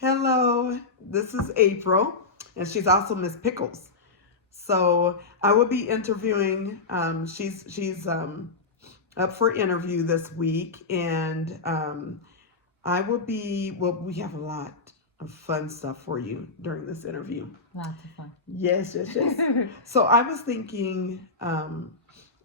Hello, this is April, and she's also Miss Pickles. So I will be interviewing. She's up for interview this week, and I will be. Well, we have a lot of fun stuff for you during this interview. Lots of fun. Yes. So I was thinking.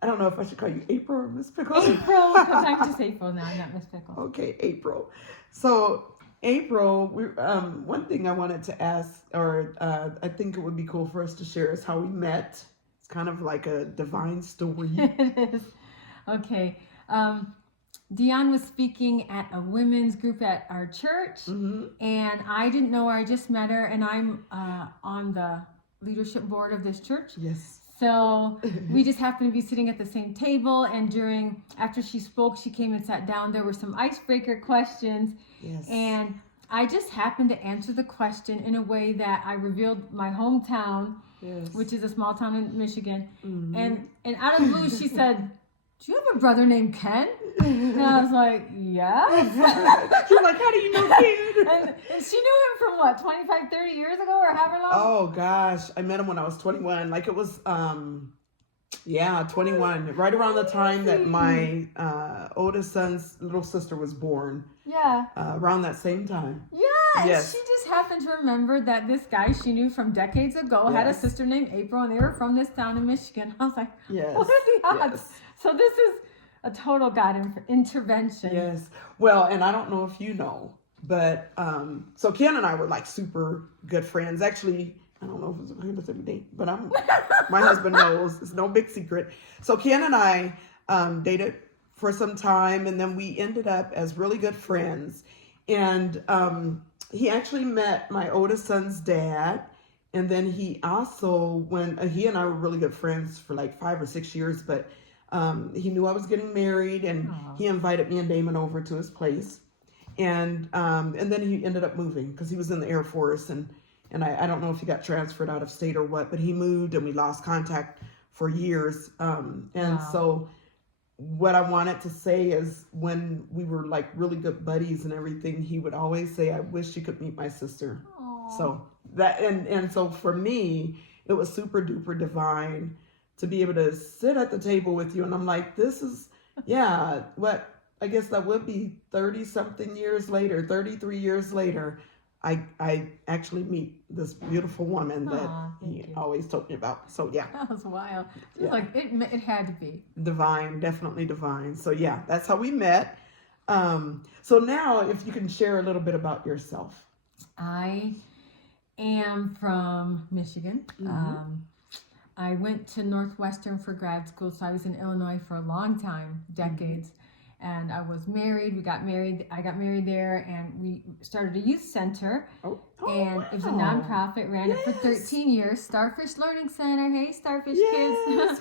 I don't know if I should call you April or Miss Pickles. April, because I'm just April now, not Miss Pickles. Okay, April. So April, one thing I wanted to ask, or I think it would be cool for us to share, is how we met. It's kind of like a divine story. It is. Okay. Dion was speaking at a women's group at our church, and I didn't know her. I just met her, and I'm on the leadership board of this church. Yes. So we just happened to be sitting at the same table, and after she spoke, she came and sat down. There were some icebreaker questions, and I just happened to answer the question in a way that I revealed my hometown, which is a small town in Michigan. And out of the blue, she said, "Do you have a brother named Ken?" And I was like, "Yeah." You're like, "How do you know Ken?" And she knew him from what, 25, 30 years ago, or however long? Oh gosh, I met him when I was 21. Like it was 21, right around the time that my oldest son's little sister was born. Yeah. Around that same time. Yeah. Yes. And she just happened to remember that this guy she knew from decades ago had a sister named April, and they were from this town in Michigan. I was like, what are the odds? Yes. So this is a total God intervention. Yes. Well, and I don't know if you know, but so Ken and I were like super good friends. Actually, I don't know if it's going to say date, but my husband knows. It's no big secret. So Ken and I dated for some time, and then we ended up as really good friends. And he actually met my oldest son's dad. And then he also, he and I were really good friends for like 5 or 6 years, but he knew I was getting married, and he invited me and Damon over to his place. And then he ended up moving because he was in the Air Force, and I don't know if he got transferred out of state or what, but he moved, and we lost contact for years. So what I wanted to say is, when we were like really good buddies and everything, he would always say, "I wish you could meet my sister." Aww. So that, and so for me, it was super duper divine to be able to sit at the table with you. And I'm like, this is, what, I guess that would be 30 something years later, 33 years later, I actually meet this beautiful woman that he always told me about. So yeah. That was wild. It was like, it had to be. Divine, definitely divine. So yeah, that's how we met. So now if you can share a little bit about yourself. I am from Michigan. I went to Northwestern for grad school, so I was in Illinois for a long time, decades. And I was married. I got married there, and we started a youth center. And it was a nonprofit, ran it for 13 years. Starfish Learning Center. Hey, Starfish kids.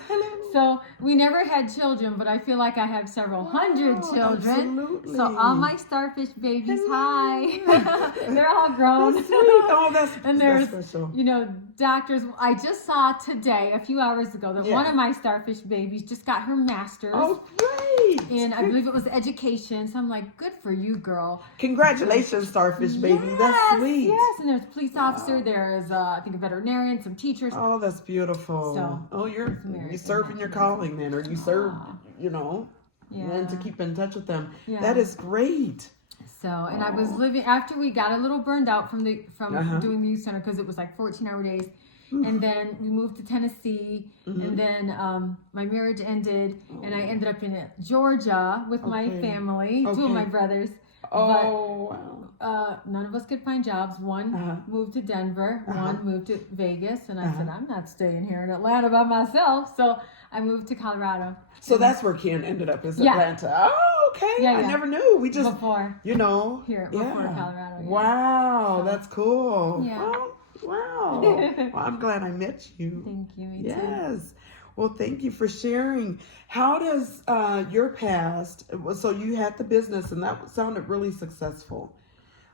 So we never had children, but I feel like I have several hundred children. Absolutely. So all my starfish babies, hi. They're all grown. That's sweet. And there's, special. Doctors. I just saw today, a few hours ago, that one of my starfish babies just got her master's. Oh, great. And I believe it was education. So I'm like, good for you, girl. Congratulations, starfish baby. That's sweet. Yes, and there's a police officer. There's, I think, a veterinarian, some teachers. Oh, that's beautiful. So, you're serving your calling then, or you serve, and to keep in touch with them. Yeah. That is great. So, and I was living, after we got a little burned out from doing the youth center, because it was like 14-hour days. And then we moved to Tennessee, and then my marriage ended, and I ended up in Georgia with my family, 2 of my brothers. But none of us could find jobs. One moved to Denver, one moved to Vegas, and I said, I'm not staying here in Atlanta by myself. So I moved to Colorado. So that's where Ken ended up, is Atlanta. Oh, okay. I never knew. We just, before Colorado. Yeah. Wow, that's cool. Yeah. Wow. Well, I'm glad I met you. Thank you. Me too. Well, thank you for sharing. How does your past, so you had the business and that sounded really successful.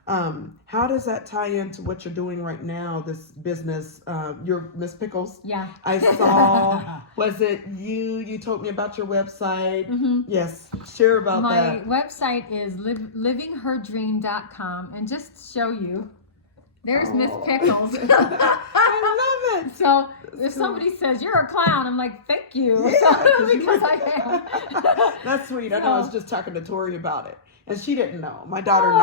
How does that tie into what you're doing right now, this business, your Miss Pickles? Yeah. I saw, was it you told me about your website? Mm-hmm. Yes, share about My that. website is livingherdream.com, and just show you, there's Miss Pickles. I love it. So if somebody says you're a clown, I'm like, thank you. Yeah, because I am. That's sweet. I know. I was just talking to Tori about it, and she didn't know. My daughter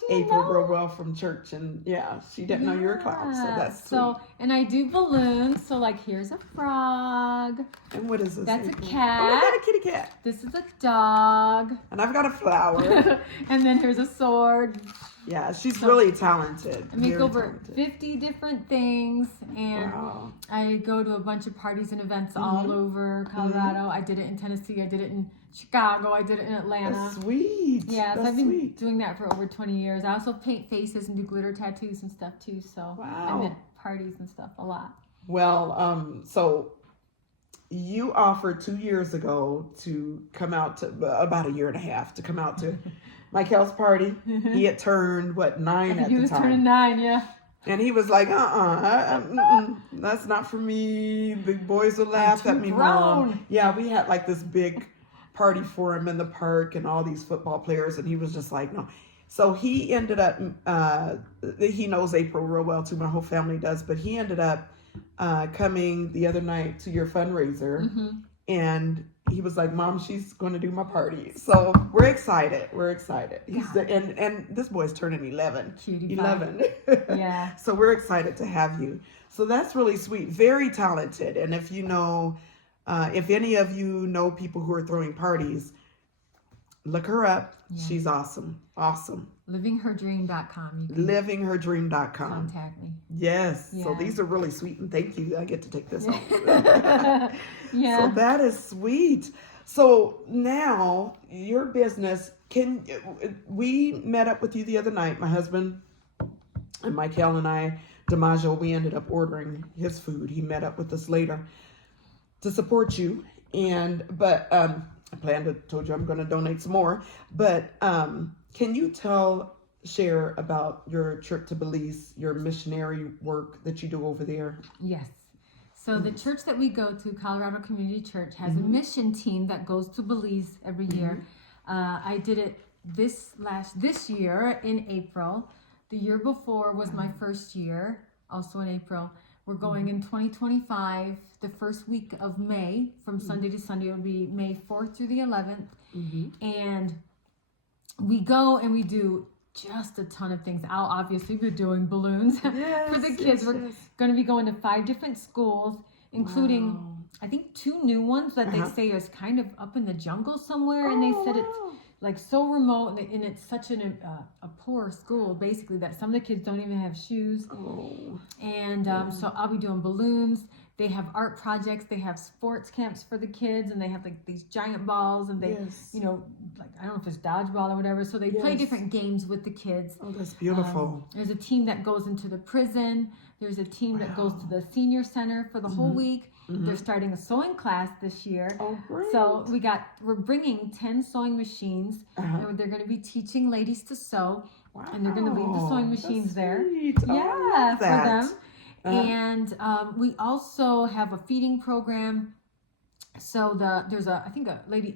she April knows. real well from church, and yeah, she didn't know you were a clown. So that's sweet. And I do balloons. So like, here's a frog. And what is this? That's April? a cat. Oh, I got a kitty cat. This is a dog. And I've got a flower. And then here's a sword. Yeah, she's really talented. I make Very over talented. 50 different things, and Wow. I go to a bunch of parties and events all over Colorado. I did it in Tennessee. I did it in Chicago. I did it in Atlanta. That's sweet. Yeah, so That's I've been sweet. doing that for over 20 years. I also paint faces and do glitter tattoos and stuff too. So Wow. I'm at parties and stuff a lot. Well, so you offered 2 years ago to come out to about a year and a half to come out to Michael's party. He had turned 9 at He the was time. turning 9, yeah. And he was like, that's not for me. The boys will laugh at me, Mom. grown. Yeah, we had like this big party for him in the park and all these football players, and he was just like, no. So he ended up, he knows April real well too, my whole family does, but he ended up coming the other night to your fundraiser, and he was like, Mom, she's going to do my party. So we're excited. We're excited. And this boy's turning 11. Cutie 11. Yeah. So we're excited to have you. So that's really sweet. Very talented. And if you know, if any of you know people who are throwing parties, look her up. Yeah. She's awesome. Awesome. Livingherdream.com. You can Livingherdream.com. contact me. Yes. So Yeah. these are really sweet. And thank you. I get to take this home. Yeah. So that is sweet. So now your business, we met up with you the other night, my husband and Michael and I, DiMaggio, we ended up ordering his food. He met up with us later to support you. But I told you I'm going to donate some more. But can you share about your trip to Belize, your missionary work that you do over there? Yes. So the church that we go to, Colorado Community Church, has a mission team that goes to Belize every year. I did it this year in April. The year before was my first year, also in April. We're going in 2025, the first week of May, from Sunday to Sunday. It'll be May 4th through the 11th. And we go and we do just a ton of things. I'll obviously be doing balloons for the kids. We're going to be going to 5 different schools, including, I think, 2 new ones that they say is kind of up in the jungle somewhere. And they said it's like so remote, and it's such a poor school, basically, that some of the kids don't even have shoes. And so I'll be doing balloons. They have art projects. They have sports camps for the kids, and they have like these giant balls, and they, you know, like, I don't know if it's dodgeball or whatever. So they play different games with the kids. Oh, that's beautiful. There's a team that goes into the prison. There's a team that goes to the senior center for the whole week. They're starting a sewing class this year. Oh, great. So we're bringing 10 sewing machines, and they're going to be teaching ladies to sew. And they're going to leave the sewing machines there. Yeah, for them. And we also have a feeding program. So there's a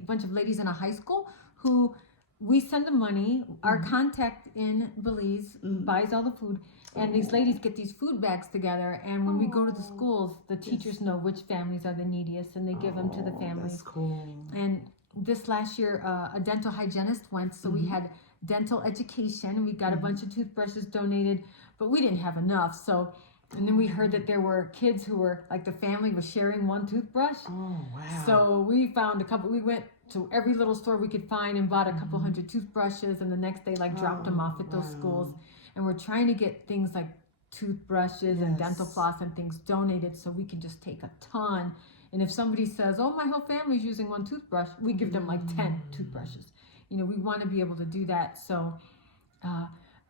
bunch of ladies in a high school who we send them money. Our contact in Belize buys all the food. And these ladies get these food bags together, and when we go to the schools, the teachers know which families are the neediest, and they give them to the families. That's cool. And this last year, a dental hygienist went, so we had dental education, and we got a bunch of toothbrushes donated, but we didn't have enough. So, and then we heard that there were kids who were, like, the family was sharing one toothbrush. Oh, wow. So we found we went to every little store we could find and bought a couple hundred toothbrushes, and the next day, like, dropped them off at those schools. And we're trying to get things like toothbrushes and dental floss and things donated so we can just take a ton. And if somebody says, oh, my whole family's using one toothbrush, we give them like 10 toothbrushes. You know, we want to be able to do that. So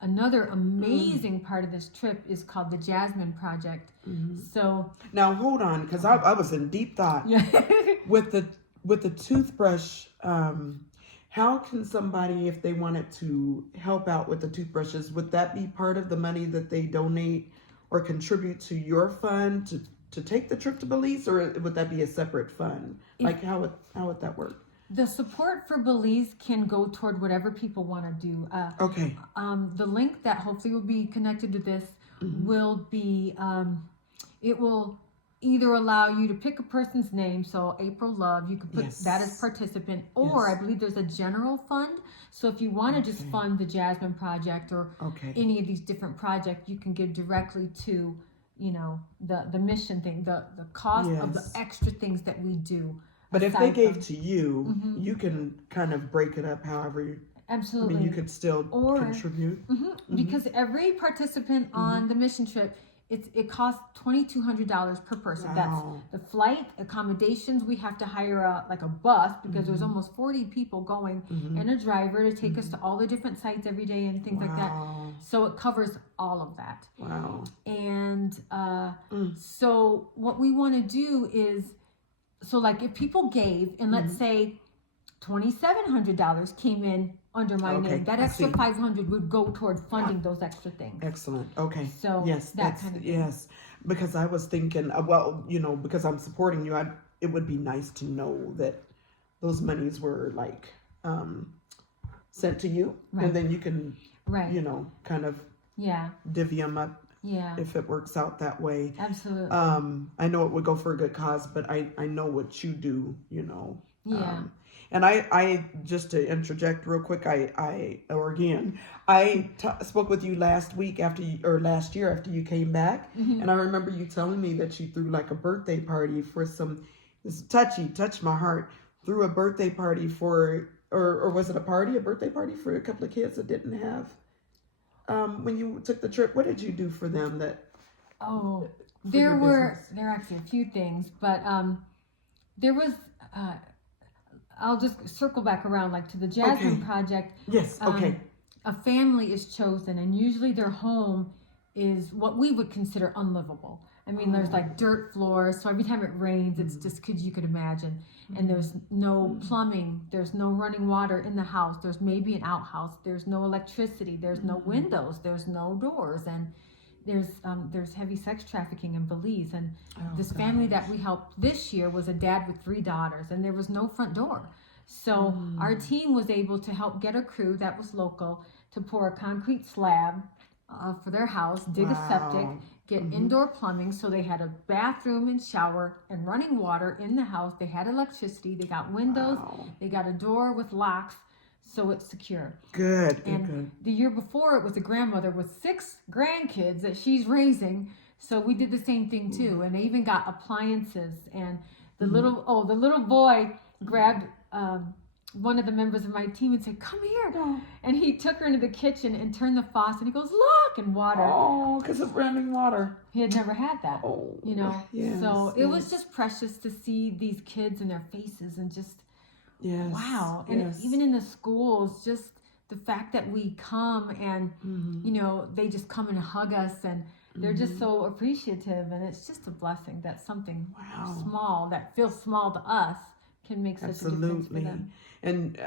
another amazing part of this trip is called the Jasmine Project. So now hold on, because I was in deep thought with the toothbrush. How can somebody, if they wanted to help out with the toothbrushes, would that be part of the money that they donate or contribute to your fund to take the trip to Belize, or would that be a separate fund? Like how would that work? The support for Belize can go toward whatever people want to do. Okay. The link that hopefully will be connected to this will be, it will either allow you to pick a person's name. So April Love, you can put that as participant, or I believe there's a general fund. So if you want to just fund the Jasmine Project or any of these different projects, you can give directly to, you know, the mission thing, the cost of the extra things that we do. But if they gave to you, you can kind of break it up however you. Absolutely. I mean, you could still contribute. Because every participant on the mission trip, it costs $2,200 per person. That's the flight, accommodations. We have to hire a bus because there's almost 40 people going, and a driver to take us to all the different sites every day and things like that. So it covers all of that. Wow. And so what we want to do is, so like if people gave, and let's say $2,700 came in under my name, that extra $500 would go toward funding those extra things. Excellent. Okay. So yes, that kind of thing. Yes, because I was thinking, well, you know, because I'm supporting you, it would be nice to know that those monies were like sent to you, and then you can, you know, kind of divvy them up. Yeah. If it works out that way. Absolutely. I know it would go for a good cause, but I know what you do, you know. Yeah. And I just to interject real quick, I spoke with you last year after you came back, and I remember you telling me that you threw like a birthday party for this touched my heart, threw a birthday party for, or was it a birthday party for a couple of kids that didn't have, when you took the trip. What did you do for them that? Oh, there were actually a few things, but there was, I'll just circle back around like to the Jasmine Project. Yes. Okay. A family is chosen, and usually their home is what we would consider unlivable. I mean, there's like dirt floors, so every time it rains, it's just kids you could imagine. And there's no plumbing, there's no running water in the house, there's maybe an outhouse, there's no electricity, there's no windows, there's no doors, and there's heavy sex trafficking in Belize. And this family that we helped this year was a dad with 3 daughters, and there was no front door. So our team was able to help get a crew that was local to pour a concrete slab for their house, dig a septic, get indoor plumbing. So they had a bathroom and shower and running water in the house. They had electricity. They got windows. They got a door with locks, so it's secure. Good. The year before, it was a grandmother with 6 grandkids that she's raising. So we did the same thing too. And they even got appliances. And the little boy grabbed one of the members of my team and said, "Come here." And he took her into the kitchen and turned the faucet, and he goes, "Look," and water. Oh, because it's running water. He had never had that. You know. Yes, so it was just precious to see these kids and their faces, and just wow. And even in the schools, just the fact that we come and you know, they just come and hug us, and they're just so appreciative, and it's just a blessing that something small that feels small to us can make such a difference for them. And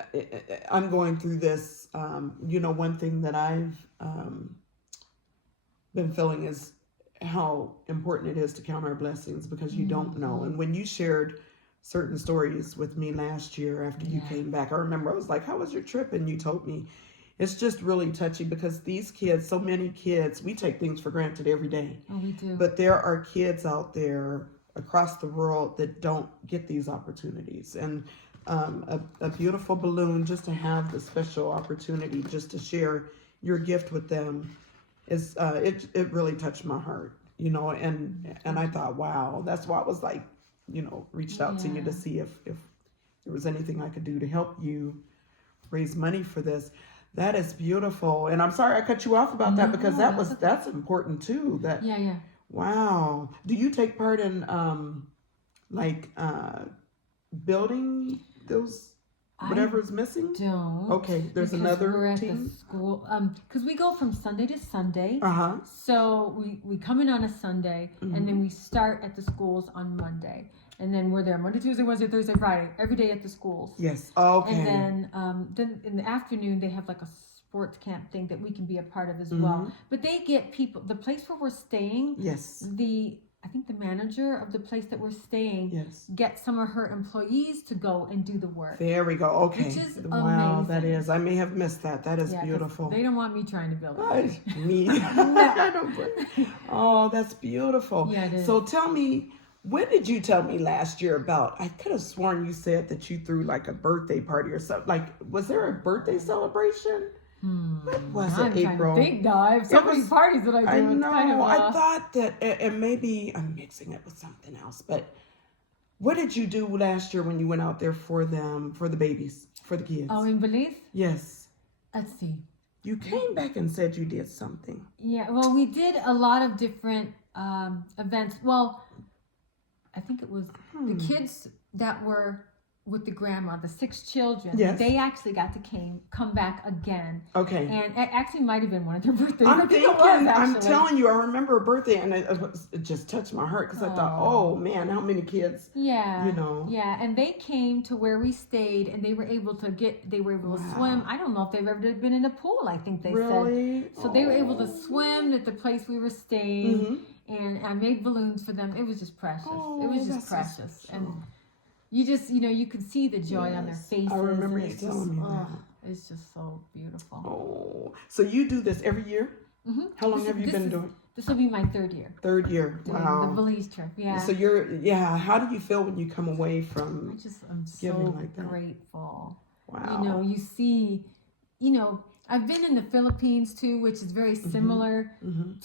I'm going through this, you know, one thing that I've been feeling is how important it is to count our blessings, because you don't know. And when you shared certain stories with me last year after you came back, I remember I was like, "How was your trip?" And you told me. It's just really touchy, because these kids, so many kids, we take things for granted every day. Oh, we do. But there are kids out there across the world that don't get these opportunities. And a beautiful balloon, just to have the special opportunity just to share your gift with them, is it really touched my heart, you know. And I thought, wow, that's why I was like, you know, reached out to you to see if there was anything I could do to help you raise money for this. That is beautiful. And I'm sorry I cut you off about that, because that's important too. That wow. Do you take part in building those whatever is missing? Don't. Okay, there's another we're at team? the school. Because we go from Sunday to Sunday. So we come in on a Sunday, and then we start at the schools on Monday. And then we're there Monday, Tuesday, Wednesday, Thursday, Friday, every day at the schools. Yes. Okay. And then in the afternoon, they have like a sports camp thing that we can be a part of as well. But they get people, the place where we're staying, Yes. I think the manager of the place that we're staying Yes. gets some of her employees to go and do the work. There we go. Okay. Which is wow, amazing. that is. I may have missed that. That is 'Cause beautiful. They don't want me trying to build it. Me. I don't blame. Oh, that's beautiful. Yeah, it is. So tell me, when did you tell me last year about? I could have sworn you said that you threw like a birthday party or something. Like, was there a birthday celebration? What was I'm it, April? trying to think now. I have so many parties that I do. I It's know. kind of, I thought that, and maybe I'm mixing it with something else. But what did you do last year when you went out there for them, for the babies, for the kids? Oh, in Belize? Yes. Let's see. You came back and said you did something. Yeah, well, we did a lot of different events. Well, I think it was the kids that were with the grandma, the 6 children. Yes. They actually got to come back again. Okay. And it actually might have been one of their birthdays. I'm I think thinking, it was, I'm actually. telling you, I remember a birthday and it just touched my heart because I thought, oh man, how many kids, Yeah. you know. Yeah, and they came to where we stayed and they were able to swim. I don't know if they've ever been in a pool, I think they Really? said. So they were able to swim at the place we were staying. Mm-hmm. And I made balloons for them. It was just precious. Oh, it was just that's so precious. special. And you just, you could see the joy on their Yes, faces. I remember and you it's telling me that. It's just so beautiful. Oh, so you do this every year? Mm-hmm. How long have you been doing? This will be my 3rd year. 3rd year. Doing Wow. the Belize trip. Yeah. So how do you feel when you come away from I'm giving so like that? grateful. Wow. You see, I've been in the Philippines too, which is very similar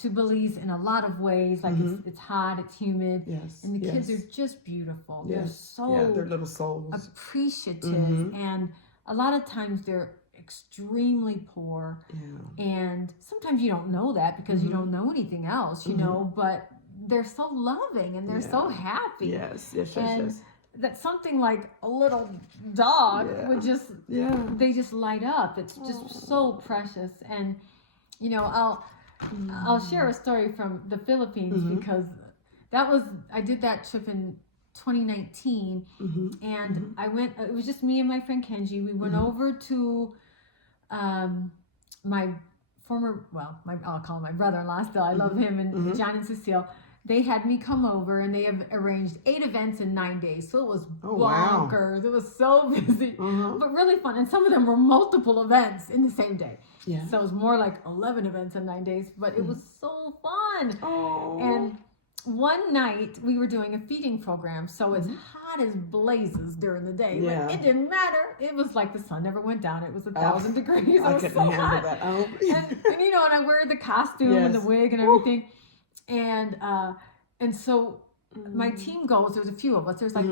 to Belize in a lot of ways. Like it's hot, it's humid. Yes. And the yes. kids are just beautiful. Yes. They're so yeah, they're little souls. appreciative. And a lot of times they're extremely poor. Yeah. And sometimes you don't know that because you don't know anything else, but they're so loving and they're so happy. Yes. Yes. Yes. And yes. that something like a little dog would just, Yeah. they just light up. It's just so precious. And, I'll share a story from the Philippines because I did that trip in 2019 and I went, it was just me and my friend Kenji. We went over to my former, I'll call him my brother-in-law still. I love him and John and Cecile. They had me come over and they have arranged 8 events in 9 days. So it was bonkers. Wow. It was so busy, but really fun. And some of them were multiple events in the same day. Yeah. So it was more like 11 events in 9 days, but it was so fun. Oh. And one night we were doing a feeding program. So it's hot as blazes during the day. Yeah. But it didn't matter. It was like the sun never went down. It was 1,000 degrees. I it was couldn't so handle hot. that. Oh. And I wear the costume and the wig and everything. And so my team goes, there's a few of us, there's like,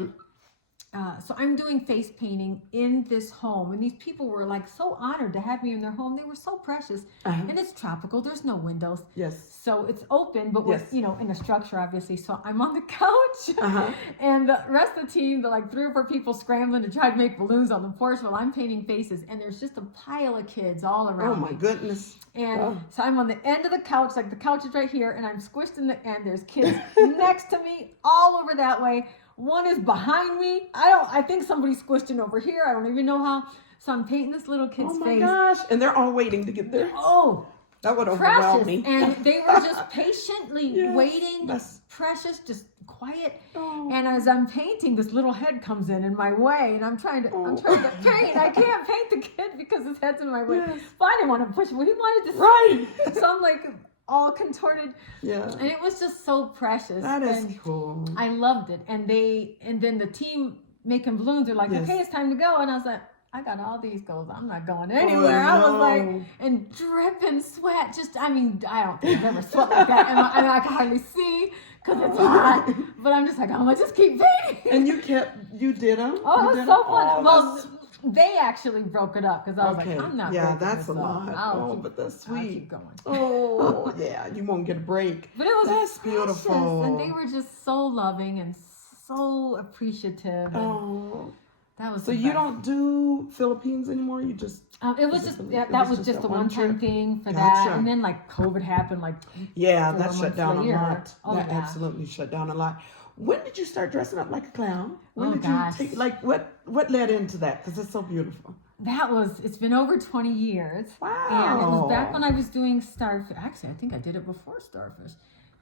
so I'm doing face painting in this home and these people were like so honored to have me in their home. They were so precious and it's tropical. There's no windows. Yes. So it's open, but we're, in a structure obviously. So I'm on the couch and the rest of the team, the like 3 or 4 people scrambling to try to make balloons on the porch while I'm painting faces. And there's just a pile of kids all around Oh my goodness. And so I'm on the end of the couch, like the couch is right here, and I'm squished in the end. There's kids next to me, all over that way. One is behind me. I think somebody squished in over here. I don't even know how. So I'm painting this little kid's face. Oh my gosh. And they're all waiting to get there. Oh, that would overwhelm precious. me. And they were just patiently waiting. That's precious, just quiet. Oh. And as I'm painting, this little head comes in my way, and I'm trying to paint. I can't paint the kid because his head's in my way. Yes. But I didn't want to push him. He wanted to Right. see. So I'm like all contorted. Yeah. And it was just so precious. That is and cool. I loved it. And then the team making balloons are like, okay, it's time to go. And I was like, I got all these goals. I'm not going anywhere. I was like, and dripping sweat. I don't think I've ever sweat like that. And I can hardly see because it's hot. But I'm just like, I'm going to just keep painting. And you did them? Oh, it was so fun. Well, they actually broke it up because I was like, I'm not Yeah, breaking that's this a up. lot. But that's sweet. I'll keep going. Oh, yeah. You won't get a break. But it was That's precious, beautiful. and they were just so loving and so appreciative. And that was so you don't do Philippines anymore? You just it was just that was just a one-time thing for Gotcha. that, and then like COVID happened, like that 4 shut months down later. a lot. Oh, That yeah. absolutely shut down a lot. when did you start dressing up like a clown? When Oh, did gosh. you take, like, what led into that? Because it's so beautiful. It's been over 20 years. Wow. And it was back when I was doing Starfish. Actually, I think I did it before Starfish.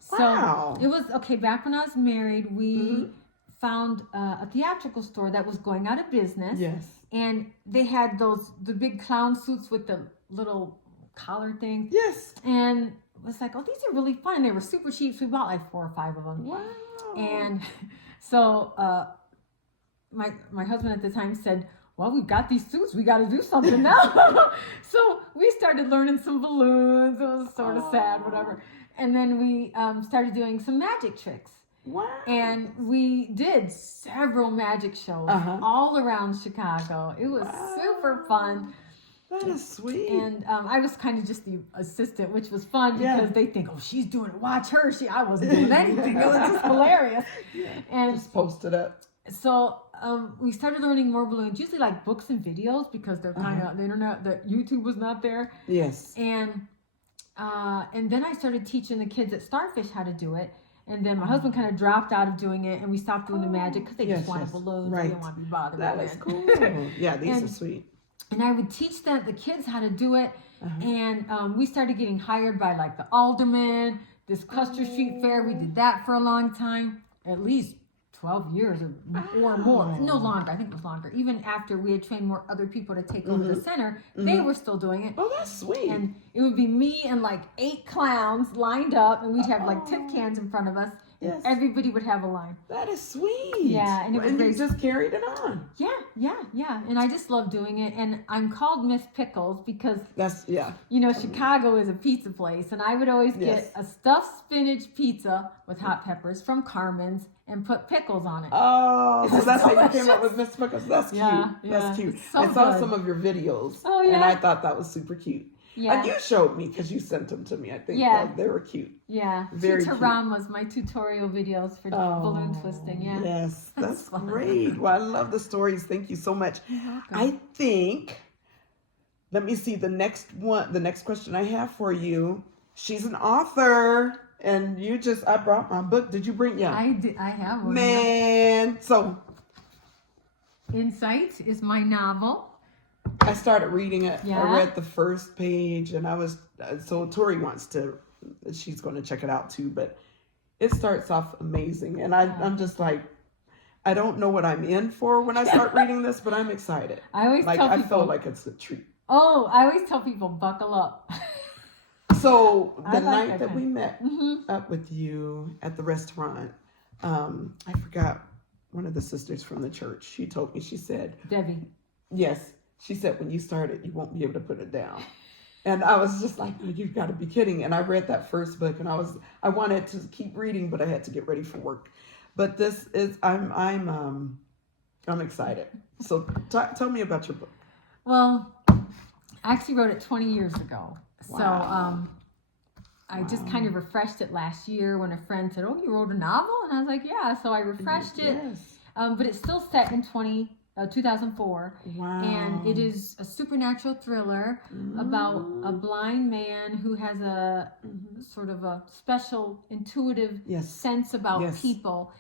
So Wow. it was, okay, back when I was married, we found a theatrical store that was going out of business. Yes. And they had the big clown suits with the little collar things. Yes. And it was like, oh, these are really fun. They were super cheap. So we bought like 4 or 5 of them. Wow. And so my husband at the time said, well, we've got these suits. We got to do something now. So we started learning some balloons. It was sort of sad, whatever. And then we started doing some magic tricks. Wow. And we did several magic shows all around Chicago. It was super fun. That is sweet. And I was kind of just the assistant, which was fun because they think, oh, she's doing it. Watch her. I wasn't doing anything. It was just hilarious. Yeah. And Just post it up. so we started learning more balloons, usually like books and videos because they're kind of the internet, that YouTube was not there. Yes. And then I started teaching the kids at Starfish how to do it. And then my husband kind of dropped out of doing it, and we stopped doing the magic because they just wanted balloons. They didn't want to be bothered That with is it. cool. Yeah, these are sweet. And I would teach the kids how to do it. And we started getting hired by like the alderman, this Custer Street Fair. We did that for a long time, at least 12 years or more. No longer. I think it was longer. Even after we had trained more other people to take over the center, they were still doing it. Oh, that's sweet. And it would be me and like 8 clowns lined up, and we'd have like tip cans in front of us. Yes. Everybody would have a line. That is sweet. Yeah, and it was you very- just carried it on. Yeah. And I just love doing it. And I'm called Miss Pickles because, That's Chicago is a pizza place. And I would always get a stuffed spinach pizza with hot peppers from Carmen's and put pickles on it. Oh, so that's how you came up with Miss Pickles. That's cute. That's cute. It's so I saw good. some of your videos. Oh, yeah. And I thought that was super cute. Yeah. And you showed me because you sent them to me. I think they were cute. Yeah. Very Tutoram was my tutorial videos for balloon twisting. Yeah. Yes, that's fun. great. Well, I love the stories. Thank you so much. I think, let me see the next question I have for you. She's an author, and I brought my book. Did you bring? Yeah. I have one. Man, so Insight is my novel. I started reading it. Yeah. I read the first page, and I was so Tori she's going to check it out too. But it starts off amazing, and I'm just like, I don't know what I'm in for when I start reading this, but I'm excited. I always tell people, I feel like it's a treat. Oh, I always tell people, buckle up. So the like night that we met up with you at the restaurant, I forgot one of the sisters from the church. She told me, she said, Debbie. Yes. She said, when you start it, you won't be able to put it down. And I was just like, well, you've got to be kidding. And I read that first book, and I wanted to keep reading, but I had to get ready for work. But this is, I'm excited. So tell me about your book. Well, I actually wrote it 20 years ago. Wow. So I just kind of refreshed it last year when a friend said, oh, you wrote a novel? And I was like, yeah. So I refreshed it. Yes. But it's still set in 2004. Wow. And it is a supernatural thriller about a blind man who has a sort of a special intuitive sense about people.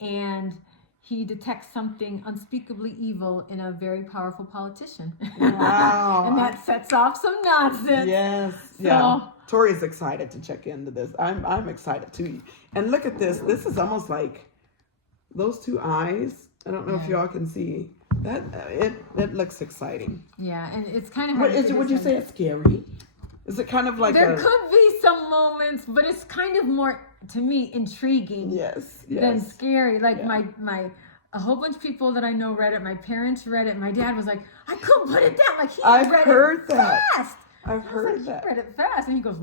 And he detects something unspeakably evil in a very powerful politician. Wow. And that sets off some nonsense. Yes. Yeah. Tori's excited to check into this. I'm excited too. And look at this. This is almost like those 2 eyes. I don't know if y'all can see that. It looks exciting. Yeah, and it's kind of hard. Would you say it's scary? Is it kind of like there could be some moments, but it's kind of more, to me, intriguing than scary. Like a whole bunch of people that I know read it. My parents read it. My dad was like, I couldn't put it down. Like I've heard that. Fast. I've heard that. He read it fast, and he goes,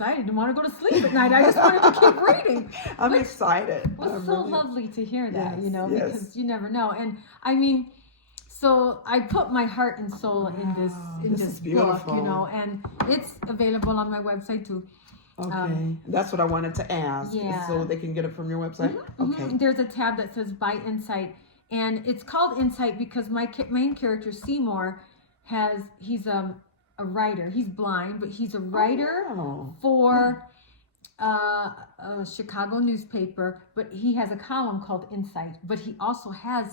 I didn't want to go to sleep at night. I just wanted to keep reading. I'm excited. It was so lovely to hear that, Yes. because you never know. And I mean, so I put my heart and soul in this book, and it's available on my website too. Okay, that's what I wanted to ask. Yeah. So they can get it from your website. Okay. There's a tab that says By Insight, and it's called Insight because my main character Seymour he's a writer. He's blind, but he's a writer for a Chicago newspaper, but he has a column called Insight. But he also has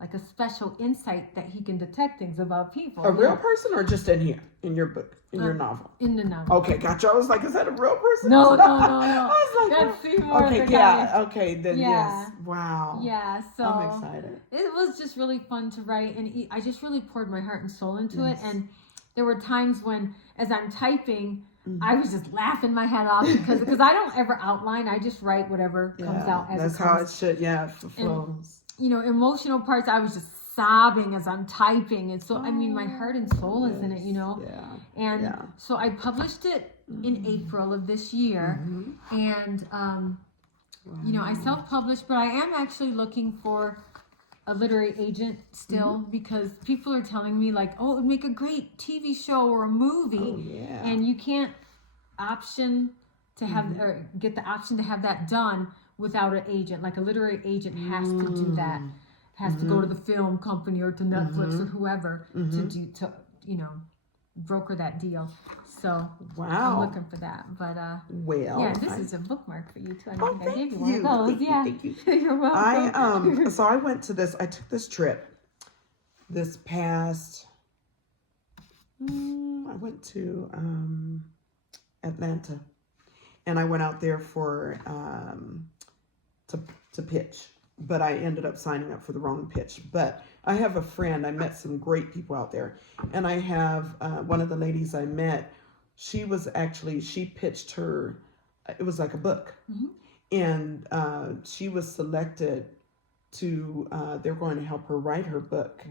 like a special insight that he can detect things about people. A real person or just in here, in your book, in your novel? In the novel. Okay, gotcha. I was like, is that a real person? No. I was like, That's Seymour. okay, the yeah, guy. okay, then Yeah. yes. Wow. Yeah, so I'm excited. it was just really fun to write, and I just really poured my heart and soul into it. Yes. And there were times when, as I'm typing, I was just laughing my head off because I don't ever outline. I just write whatever comes out as that's it comes. how it should. Yeah, it flows. You know, emotional parts, I was just sobbing as I'm typing, and so I mean, my heart and soul is in it. You know, and so I published it in April of this year, and you know, I self-published, but I am actually looking for a literary agent still because people are telling me like, oh, it would make a great TV show or a movie, and you can't option to have or get the option to have that done without an agent. Like a literary agent has to do that, has to go to the film company or to Netflix or whoever to you know, broker that deal. So I'm looking for that. But yeah, this is a bookmark for you too. I don't think I gave you one of those. Thank you. You're welcome. So I took this trip this past I went to Atlanta, and I went out there for to pitch, but I ended up signing up for the wrong pitch. But I have a friend, I met some great people out there, and I have one of the ladies I met, she pitched her, it was like a book, and she was selected to, they're going to help her write her book.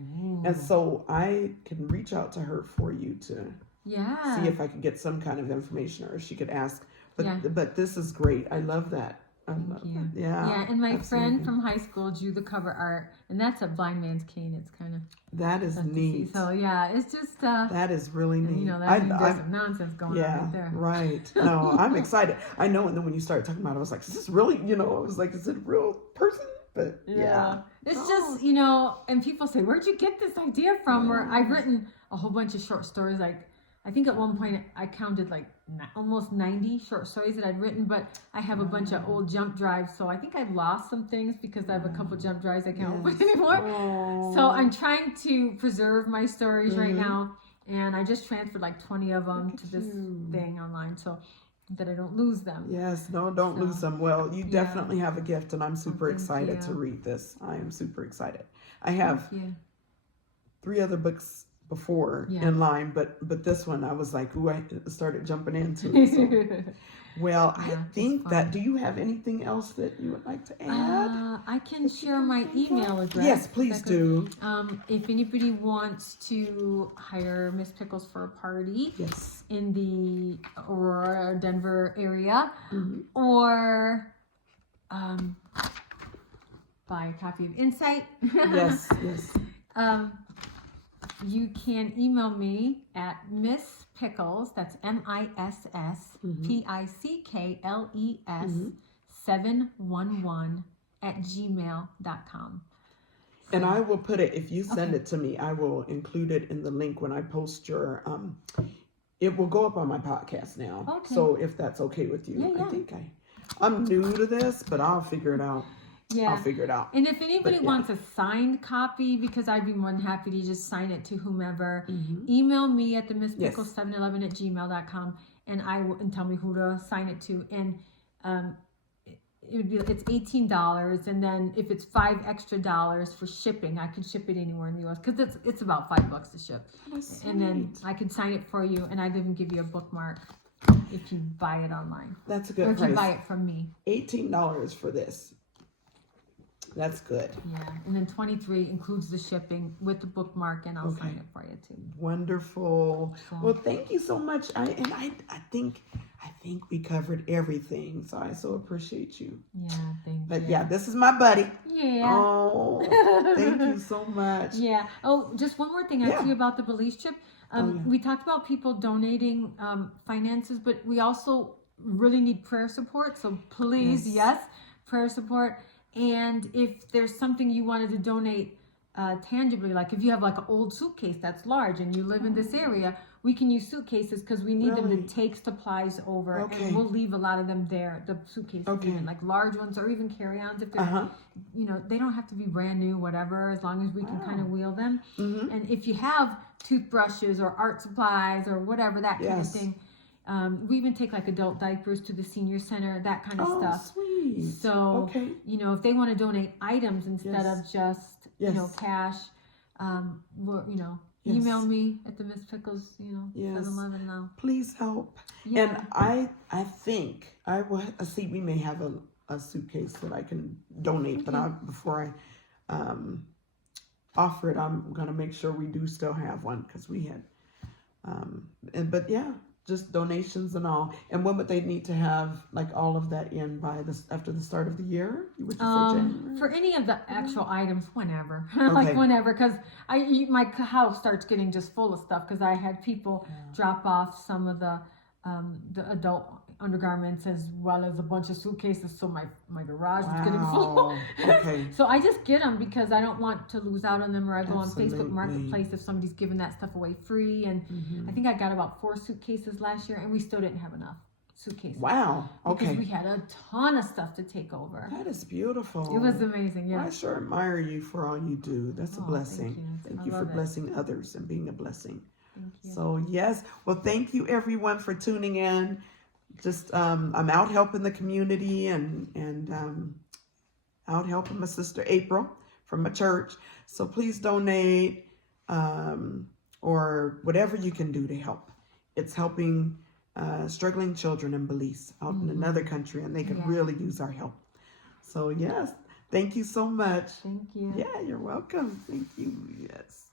And so I can reach out to her for you to see if I could get some kind of information, or she could ask. But this is great. I love that. Thank you. That. Yeah. And my friend from high school drew the cover art, and that's a blind man's cane. It's kind of that is neat. So yeah, it's just that is really neat. You know, there's some nonsense going on right there. Right. No, I'm excited. I know. And then when you started talking about it, I was like, is this really? You know, I was like, is it a real person? But it's just, you know, and people say, where'd you get this idea from? Or I've written a whole bunch of short stories. Like, I think at one point I counted like almost 90 short stories that I'd written, but I have a bunch of old jump drives. So I think I lost some things because I have a couple jump drives I can't open anymore. So I'm trying to preserve my stories right now. And I just transferred like 20 of them to this thing online. So that I don't lose them. Yes, no, don't lose them. Well, you definitely have a gift, and I'm super excited to read this. I am super excited. I have 3 other books before in line, but this one I was like, ooh, I started jumping into. So. Well, I think that, do you have anything else that you would like to add? I can share my email address. Yes, please do. If anybody wants to hire Miss Pickles for a party in the Aurora, Denver area, or buy a copy of Insight. Yes. You can email me at Miss Pickles, that's MISSPICKLES 711 @gmail.com. And I will put it, if you send it to me, I will include it in the link when I post your, it will go up on my podcast now. Okay. So if that's okay with you, I think I'm new to this, but I'll figure it out. I'll figure it out. And if anybody wants a signed copy, because I'd be more than happy to just sign it to whomever, email me at the misspickles711 @gmail.com, and and tell me who to sign it to. And it's $18, and then if it's $5 extra for shipping, I can ship it anywhere in the US because it's about $5 to ship. And then I can sign it for you, and I'd even give you a bookmark if you buy it online. That's a good price. Or if you buy price. it from me. $18 for this. That's good. Yeah, and then $23 includes the shipping with the bookmark, and I'll sign it for you too. Wonderful. So, well, thank you so much. I think we covered everything, so I so appreciate you. Yeah, thank you. But yeah, this is my buddy. Yeah. Oh, thank you so much. Yeah. Oh, just one more thing I see about the Belize trip. We talked about people donating finances, but we also really need prayer support. So please, prayer support. And if there's something you wanted to donate tangibly, like if you have like an old suitcase that's large and you live in this area, we can use suitcases because we need them Really? to take supplies over, Okay. and we'll leave a lot of them there. The suitcases, Okay. even like large ones or even carry-ons, if they're, Uh-huh. you know, they don't have to be brand new, whatever, as long as we can kind of Wow. wheel them. Mm-hmm. And if you have toothbrushes or art supplies or whatever, that kind of Yes. thing, we even take like adult diapers to the senior center, that kind of Oh, stuff. sweet. So, Okay. you know, if they want to donate items instead Yes. of just, you know, Yes. cash, you know, Yes. email me at the Miss Pickles, you know, Yes. 7-Eleven now. Please help. Yeah. And I think I will see. We may have a suitcase that I can donate, but before I offer it, I'm gonna make sure we do still have one because we had. But yeah, just donations and all. And when would they need to have like all of that in by after the start of the year? Would you say January? For any of the actual items, whenever, Okay. like whenever, because my house starts getting just full of stuff because I had people drop off some of the adult undergarments as well as a bunch of suitcases, so my garage is getting full. Wow. Okay. So I just get them because I don't want to lose out on them, or I go on Absolutely. Facebook Marketplace if somebody's giving that stuff away free. And I think I got about 4 suitcases last year, and we still didn't have enough suitcases. Wow. Okay. Because we had a ton of stuff to take over. That is beautiful. It was amazing, yeah. I sure admire you for all you do. That's a Oh, blessing. thank you. Thank I you for love it. blessing others and being a blessing. Thank you. So yes, well, thank you everyone for tuning in. Just I'm out helping the community and out helping my sister April from my church. So please donate or whatever you can do to help. It's helping struggling children in Belize out in another country, and they could really use our help. So yes, thank you so much. Thank you. Yeah, you're welcome. Thank you. Yes.